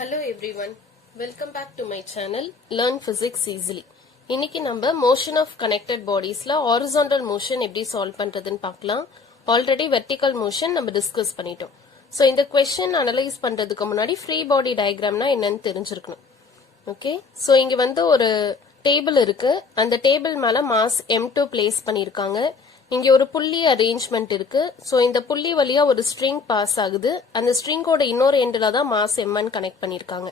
Hello everyone, welcome back to my channel Learn Physics Easily. இன்னைக்கு நம்ம motion of connected bodiesல horizontal motion எப்படி solve பண்றதுன்னு பார்க்கலாம். Already vertical motion நம்ம discuss பண்ணிட்டோம். So இந்த question analyze பண்றதுக்கு முன்னாடி free body diagramனா என்னன்னு தெரிஞ்சிருக்கணும். Okay, so இங்க வந்து ஒரு டேபிள் இருக்கு. அந்த டேபிள் மேல mass m2 place பண்ணிருக்காங்க. இங்க ஒரு புள்ளி அரேஞ்ச்மெண்ட் இருக்கு. சோ இந்த புள்ளி வழியா ஒரு ஸ்ட்ரிங் பாஸ் ஆகுது. அந்த ஸ்ட்ரிங்கோட இன்னொரு எண்ட்ல தான் மாஸ் m1 கனெக்ட் பண்ணிருக்காங்க.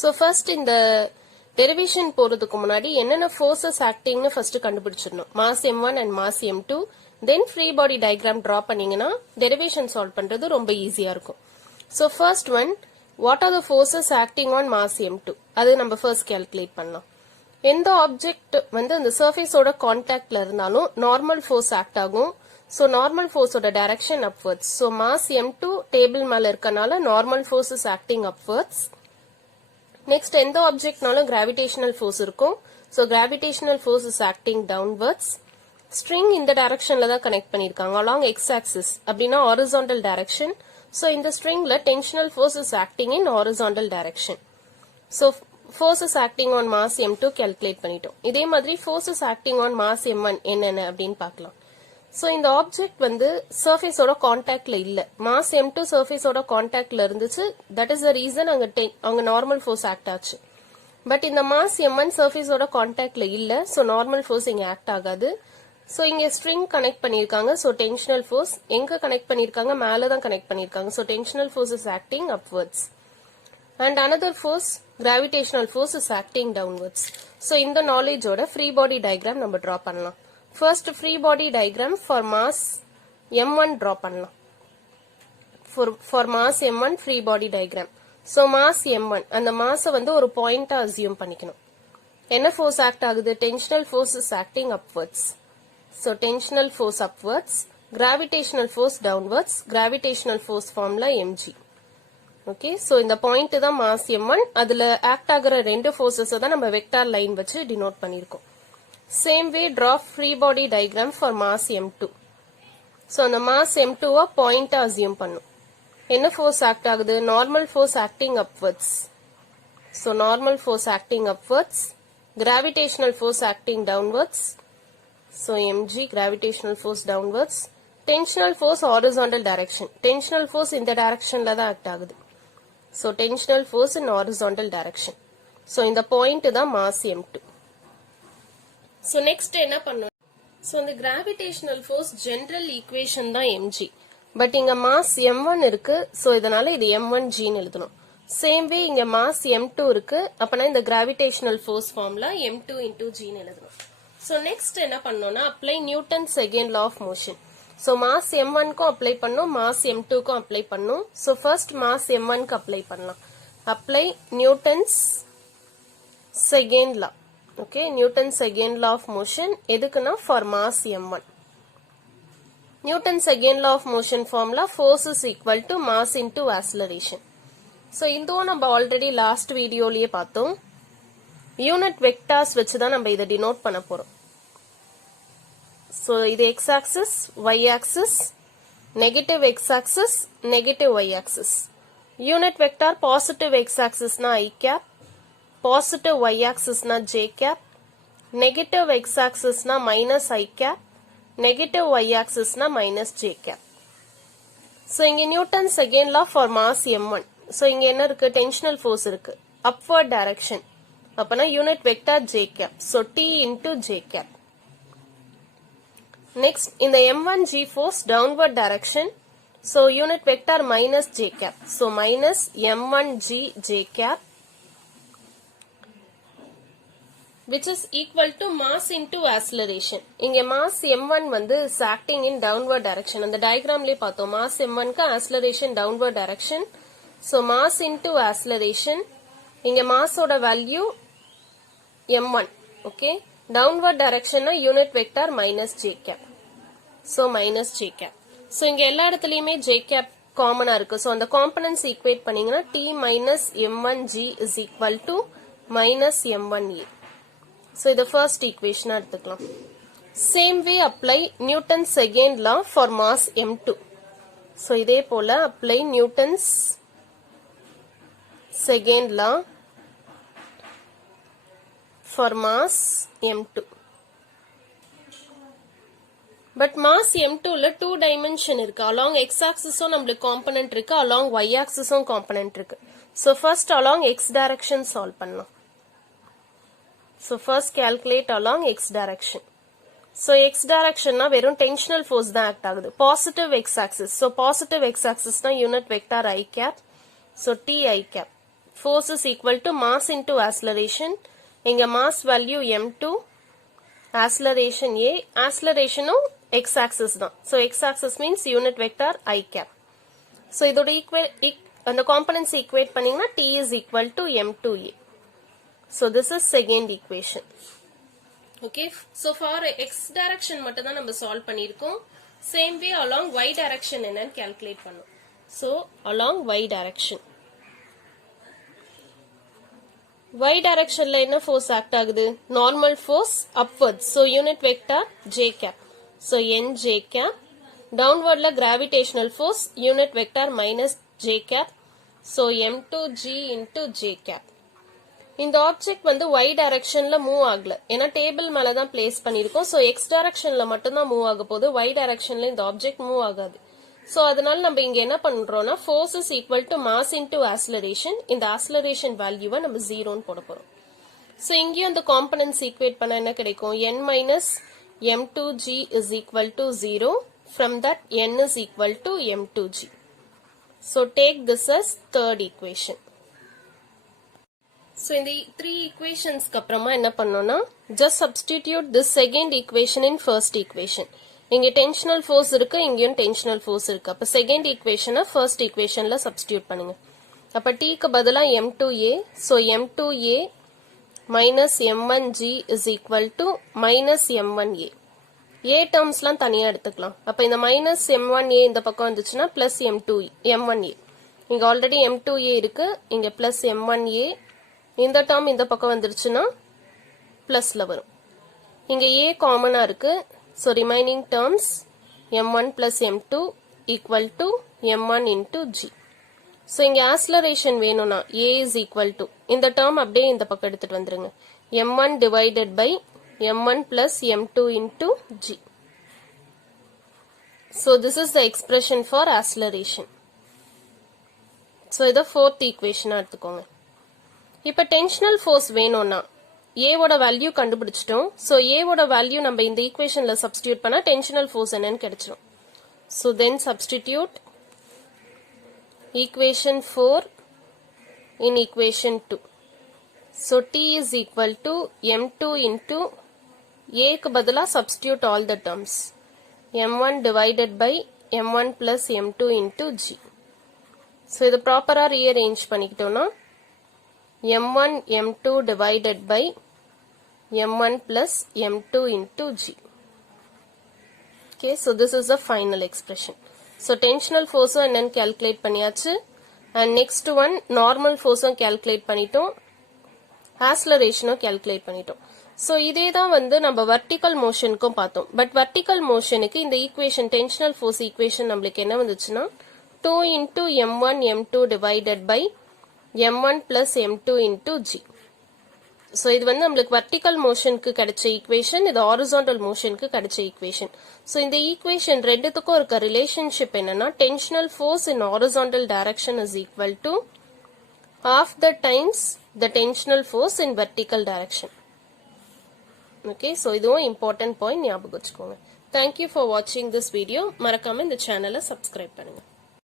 சோ ஃபர்ஸ்ட் இந்த டெரிவேஷன் போறதுக்கு முன்னாடி என்னென்ன ஃபோர்சஸ் ஆக்டிங்னு ஃபர்ஸ்ட் கண்டுபிடிச்சிடணும். Mass m1 and mass m2. Then free body diagram draw பண்ணீங்கன்னா டெரிவேஷன் சால்வ் பண்றது ரொம்ப ஈஸியா இருக்கும். So first one, what are the forces acting on mass m2? அது நம்ம ஃபர்ஸ்ட் கால்குலேட் பண்ணலாம். எந்த ஆப்ஜெக்ட் வந்து அந்த சர்ஃபேஸோட கான்டாக்ட்ல இருந்தாலும் நார்மல் ஃபோர்ஸ் ஆக்ட் ஆகும். சோ நார்மல் ஃபோர்ஸோட direction upwards. So mass m2 table மேல இருக்கனால normal force is acting upwards. Next எந்த ஆப்ஜெக்ட்னாலும் கிராவிடேஷனல் ஃபோர்ஸ் இருக்கும். So gravitational force is acting downwards. String இந்த டைரக்ஷன்ல தான் கனெக்ட் பண்ணிருக்காங்க அலாங் எக்ஸ் ஆக்சிஸ், அப்படின்னா ஹாரிசான்டல் டைரக்ஷன். சோ இந்த ஸ்ட்ரிங்ல tensional force is acting in horizontal direction. So forces acting on mass m2 calculate பண்ணிட்டோம். இதே மாதிரி forces acting on mass m1 என்னென்ன அப்படின்னு பார்க்கலாம். சோ இந்த ஆப்ஜெக்ட் வந்து சர்ஃபேஸோட கான்டாக்ட்ல இல்ல. மாஸ் m2 சர்ஃபேஸோட கான்டாக்ட்ல இருந்துச்சு. தட் இஸ் த ரீசன் அங்க நார்மல் ஃபோர்ஸ் ஆக்ட் ஆச்சு. பட் இந்த மாஸ் m1 சர்ஃபேஸோட கான்டாக்ட்ல இல்ல. சோ நார்மல் ஃபோர்ஸ் இங்க ஆக்ட் ஆகாது. சோ இங்க ஸ்ட்ரிங் கனெக்ட் பண்ணிருக்காங்க. சோ டென்ஷனல் ஃபோர்ஸ் எங்க கனெக்ட் பண்ணிருக்காங்க? மேல தான் கனெக்ட் பண்ணிருக்காங்க. So tensional force is acting upwards. And another force, gravitational force is acting downwards. So இந்த knowledge ஓட free body diagram நம்ம draw பண்ணலாம். First free body diagram for mass m1 draw பண்ணலாம். For mass m1 free body diagram. So mass m1 அந்த mass வந்து ஒரு point assume பண்ணிக்கணும். என்ன force act ஆகுது? Tensional force is acting upwards. So tensional force upwards, gravitational force downwards, gravitational force formula mg. Okay, so இந்த point தான் mass m1. அதுல act ஆகுற ரெண்டு ஃபோர்ஸஸ் தான் நம்ம வெக்டார் லைன் வச்சு டினோட் பண்ணிருக்கோம். Same way draw free body diagram for mass m2. So அந்த மாஸ் m2 பாயிண்ட் அசியூம் பண்ணும். என்ன ஃபோர்ஸ் ஆக்ட் ஆகுது? Normal force acting upwards. So normal force acting upwards, gravitational force acting downwards. So mg gravitational force downwards. Tensional force horizontal direction. Tensional force இந்த டைரக்ஷன்ல தான் act ஆகுது. So tensional force in horizontal direction. So இந்த point தான் mass m2. So next என்ன பண்ணணும்? So இந்த gravitational force general equation தான் mg. But இங்க mass m1 இருக்கு. So இதனால இது m1g ன்னு எழுதணும். Same way இங்க mass m2 இருக்கு. அப்பனா இந்த gravitational force formula m2 into g ன்னு எழுதணும். So next என்ன பண்ணணும்னா apply Newton's second law of motion. So mass m1 को apply பண்ணனும், mass m2 को apply பண்ணனும். So first mass m1 को apply பண்ணலாம். Apply Newton's second law. Okay, Newton's second law of motion எதுக்குனா for mass m1. Newton's second law of motion formula force is equal to mass into acceleration. So இதுவும் நம்ம already last videoலயே பார்த்தோம். Unit vectors வச்சு தான் நம்ம இத denote பண்ண போறோம். So இது x axis, y axis, negative x axis, negative y axis. Unit vector positive x axis na I cap, positive y axis na j cap, negative x axis na minus I cap, negative y axis na minus j cap. So இங்க Newton's second law for mass m1. So இங்க என்ன இருக்கு? Tensional force இருக்கு. Upward direction. அப்பனா unit vector j cap. So t into j cap. Next, in the m1g force downward direction, so unit vector minus j cap. So minus m1g j cap, which is equal to mass into acceleration. இங்க mass m1 வந்து is acting in downward direction. அந்த diagramலயே பார்த்தோம். mass m1 க்கு acceleration downward direction. So mass into acceleration. இங்க mass ஓட value m1. Okay. Downward direction unit vector minus j cap. So minus j cap. So இங்க எல்லா இடத்துலயுமே j cap காமனா இருக்கு. So அந்த components equate பண்ணீங்கன்னா t minus m1g is equal to minus m1a. So இது first equation எடுத்துக்கலாம். Same way apply Newton's second law for mass m2. So இதே போல apply Newton's second law for mass m2. But mass m2 ல 2 dimension இருக்கு. Along x axis நம்மளுக்கு component இருக்கு, along y axis component இருக்கு. So first along x direction solve பண்ணலாம். So first calculate along x direction. So x direction na verum tensional force தான் act ஆகுது. Positive x axis. So positive x axis na unit vector I cap. So t I cap. Force is equal to mass into acceleration. இங்க mass value m2, acceleration a, acceleration x axis தான். So x axis means unit vector I cap. So இதோட அந்த components equate பண்ணீங்கன்னா t is equal to m2a. So this is second equation. Okay, so for x direction மட்டும் தான் நம்ம solve பண்ணிருக்கோம். Same way along y direction என்னன்னு calculate பண்ணோம். So along y direction. Y direction ல என்ன force act ஆகுது? Normal force upwards. So unit vector j cap. So n j cap. Downward ல gravitational force unit vector minus j cap. So m2g into j cap. இந்த object வந்து y டைரக்ஷன்ல move ஆகல. ஏன்னா table மேல தான் place பண்ணிருக்கோம். சோ x டைரக்ஷன்ல மட்டும் தான் மூவ் ஆக போகுது. y டைரக்ஷன்ல இந்த ஆப்ஜெக்ட் மூவ் ஆகாது. சோ அதனால நம்ம இங்க என்ன பண்றோம்னா force is equal to mass into acceleration. இந்த acceleration வேல்யூவை நம்ம 0 ன்னு போட போறோம். சோ இங்கேயும் இந்த காம்போனன்ட்ஸ் ஈக்குவேட் பண்ணா என்ன கிடைக்கும்? n minus m2g is equal to 0. From that n is equal to m2g. So take this as third equation. So in the three equations க்கு அப்புறமா என்ன பண்ணோம்னா just substitute this second equation in first equation. இங்க tensional force இருக்கு, இங்கேயும் tensional force இருக்கு. அப்ப second equation first equationல substitute பண்ணுங்க. அப்ப t க்கு பதிலா m2a, so m2a minus m1g is equal to minus m1a. a termsலாம் தனியா எடுத்துக்கலாம். அப்ப இந்த minus m1a இந்த பக்கம் வந்துச்சுன்னா plus m1a. இங்க already m2a இருக்கு, இங்க plus m1a. இந்த term இந்த பக்கம் வந்துருச்சுன்னா பிளஸ்ல வரும். இங்க a காமனா இருக்கு. So remaining terms m1 plus m2 equal to m1 into g. So இங்க acceleration வேணும்னா a is equal to இந்த term அப்படியே இந்த பக்கம் எடுத்துட்டு வந்துருங்க. m1 divided by m1 plus m2 into g. So this is the expression for acceleration. So இத fourth equation எடுத்துக்கோங்க. இப்ப டென்ஷனல் ஃபோர்ஸ் வேணும்னா a ஓட வேல்யூ கண்டுபிடிச்சிட்டோம். சோ a ஓட வேல்யூ நம்ம இந்த ஈக்குவேஷன்ல சப்ஸ்டிட்யூட் பண்ணா டென்ஷனல் ஃபோர்ஸ் என்னன்னு கிடைச்சிரும். So then substitute equation 4 in equation 2. So t is equal to m2 into a க்கு பதிலா substitute all the terms. m1 divided by m1 plus m2 into g. So இத ப்ராப்பரா rearrange பண்ணிக்கிட்டோம்னா m1 m2 divided by m1 plus m2 into g. Okay, so this is the final expression. So tensional force என்னன்னு calculate பண்ணியாச்சு. And next one normal force calculate பண்ணிட்டோம். Acceleration calculate பண்ணிட்டோம். So இதே தான் வந்து நம்ம vertical motionக்கும் பார்த்தோம். But vertical motionக்கு இந்த equation tensional force equation நம்மளுக்கு என்ன வந்துச்சுன்னா 2 into m1 m2 divided by m1 plus m2 into g. So இது வந்து நம்மளுக்கு vertical motionக்கு கிடைச்ச equation, இது horizontal motionக்கு கிடைச்ச equation. So இந்த equation ரெண்டுத்துக்கும் இருக்க relationship என்னன்னா tensional force in horizontal direction is equal to half the times the tensional force in vertical direction. Okay, so இதுவும் important point ஞாபகம் வச்சுக்கோங்க. Thank you for watching this video. மறக்காம இந்த channel subscribe பண்ணுங்க.